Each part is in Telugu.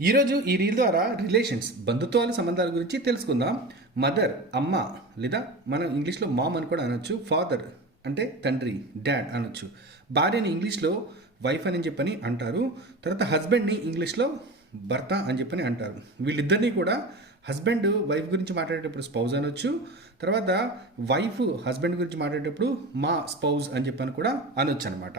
ఈరోజు ఈ రీల్ ద్వారా రిలేషన్స్ బంధుత్వాల సంబంధాల గురించి తెలుసుకుందాం. మదర్ అమ్మ, లేదా మనం ఇంగ్లీష్లో మామ్ అని కూడా అనొచ్చు. ఫాదర్ అంటే తండ్రి, డాడ్ అనొచ్చు. భార్యని ఇంగ్లీష్లో వైఫ్ అని చెప్పని అంటారు. తర్వాత హస్బెండ్ని ఇంగ్లీష్లో భర్త అని చెప్పని అంటారు. వీళ్ళిద్దరినీ కూడా హస్బెండ్ వైఫ్ గురించి మాట్లాడేటప్పుడు స్పౌజ్ అనొచ్చు. తర్వాత వైఫ్ హస్బెండ్ గురించి మాట్లాడేటప్పుడు మా స్పౌజ్ అని చెప్పని కూడా అనొచ్చు అనమాట.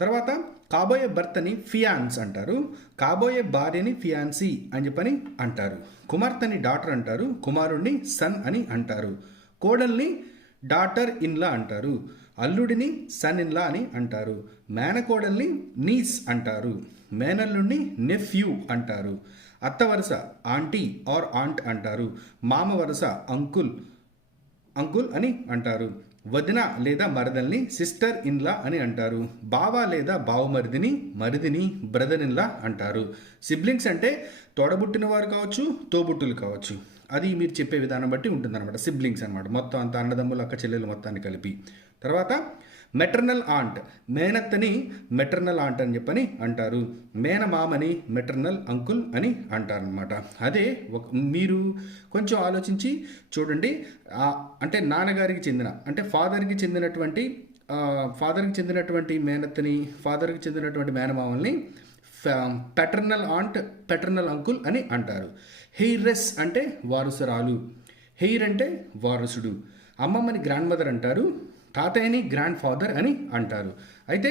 తర్వాత కాబోయే భర్తని ఫియాన్స్ అంటారు. కాబోయే భార్యని ఫియాన్సీ అని చెప్పని అంటారు. కుమార్తెని డాటర్ అంటారు. కుమారుణ్ణి సన్ అని అంటారు. కోడల్ని డాటర్ ఇన్లా అంటారు. అల్లుడిని సన్ ఇన్లా అని అంటారు. మేనకోడల్ని నీస్ అంటారు. మేనల్లుడిని నెఫ్యూ అంటారు. అత్త వరుస ఆంటీ ఆర్ ఆంట్ అంటారు. మామ వరుస అంకుల్ అని అంటారు. వదిన లేదా మరదల్ని సిస్టర్ ఇన్లా అని అంటారు. బావ లేదా మరిదిని బ్రదర్ ఇన్లా అంటారు. సిబ్లింగ్స్ అంటే తోడబుట్టిన వారు కావచ్చు, తోబుట్టులు కావచ్చు. అది మీరు చెప్పే విధానం బట్టి ఉంటుందన్నమాట. సిబ్లింగ్స్ అనమాట, మొత్తం అంత అన్నదమ్ములు అక్క చెల్లెలు మొత్తాన్ని కలిపి. తర్వాత మెటర్నల్ ఆంట్, మేనత్తని మెటర్నల్ ఆంట్ అని చెప్పని అంటారు. మేనమామని మెటర్నల్ అంకుల్ అని అంటారనమాట. అదే మీరు కొంచెం ఆలోచించి చూడండి. అంటే నాన్నగారికి చెందిన, అంటే ఫాదర్కి చెందినటువంటి మేనత్తని, ఫాదర్కి చెందినటువంటి మేనమామల్ని పెటర్నల్ ఆంట్, పెటర్నల్ అంకుల్ అని అంటారు. హెయిర్రెస్ అంటే వారసురాలు. హెయిర్ అంటే వారసుడు. అమ్మమ్మని గ్రాండ్ మదర్ అంటారు. తాతయ్యని గ్రాండ్ ఫాదర్ అని అంటారు. అయితే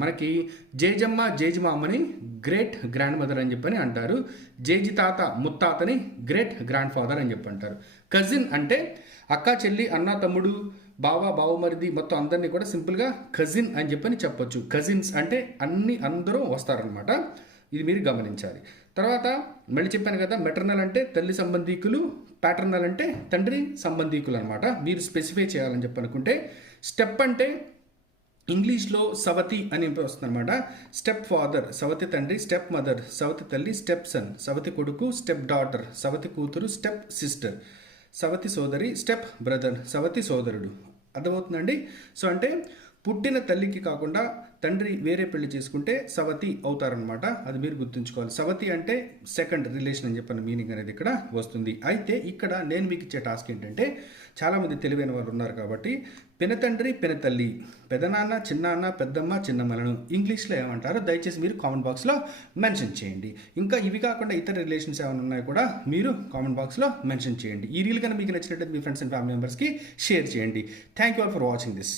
మనకి జేజమ్మ జేజిమామని గ్రేట్ గ్రాండ్ మదర్ అని చెప్పని అంటారు. జేజి తాత ముత్తాతని గ్రేట్ గ్రాండ్ ఫాదర్ అని చెప్పి అంటారు. కజిన్ అంటే అక్క చెల్లి అన్న తమ్ముడు బావ బావమరిది మొత్తం అందరినీ కూడా సింపుల్గా కజిన్ అని చెప్పని చెప్పొచ్చు. కజిన్స్ అంటే అందరూ వస్తారనమాట. ఇది మీరు గమనించాలి. తర్వాత మళ్ళీ చెప్పాను కదా, మెటర్నల్ అంటే తల్లి సంబంధీకులు, ప్యాటర్నల్ అంటే తండ్రి సంబంధీకులు అనమాట. మీరు స్పెసిఫై చేయాలని చెప్పి అనుకుంటే స్టెప్ అంటే ఇంగ్లీష్లో సవతి అని వస్తుంది అనమాట. స్టెప్ ఫాదర్ సవతి తండ్రి, స్టెప్ మదర్ సవతి తల్లి, స్టెప్ సన్ సవతి కొడుకు, స్టెప్ డాటర్ సవతి కూతురు, స్టెప్ సిస్టర్ సవతి సోదరి, స్టెప్ బ్రదర్ సవతి సోదరుడు. అర్థమవుతుందండి? సో అంటే పుట్టిన తల్లికి కాకుండా తండ్రి వేరే పెళ్లి చేసుకుంటే సవతి అవుతారనమాట. అది మీరు గుర్తుంచుకోవాలి. సవతి అంటే సెకండ్ రిలేషన్ అని చెప్పిన మీనింగ్ అనేది ఇక్కడ వస్తుంది. అయితే ఇక్కడ నేను మీకు ఇచ్చే టాస్క్ ఏంటంటే, చాలామంది తెలివైన వారు ఉన్నారు కాబట్టి పినతండ్రి పినతల్లి, పెదనాన్న చిన్నాన్న పెద్దమ్మ చిన్నమ్మలను ఇంగ్లీష్లో ఏమంటారో దయచేసి మీరు కామెంట్ బాక్స్లో మెన్షన్ చేయండి. ఇంకా ఇవి కాకుండా ఇతర రిలేషన్స్ ఏమైనా ఉన్నాయో కూడా మీరు కామెంట్ బాక్స్లో మెన్షన్ చేయండి. ఈ రీల్ కనుక మీకు నచ్చినట్లయితే మీ ఫ్రెండ్స్ అండ్ ఫ్యామిలీ మెంబర్స్కి షేర్ చేయండి. Thank you all for watching this.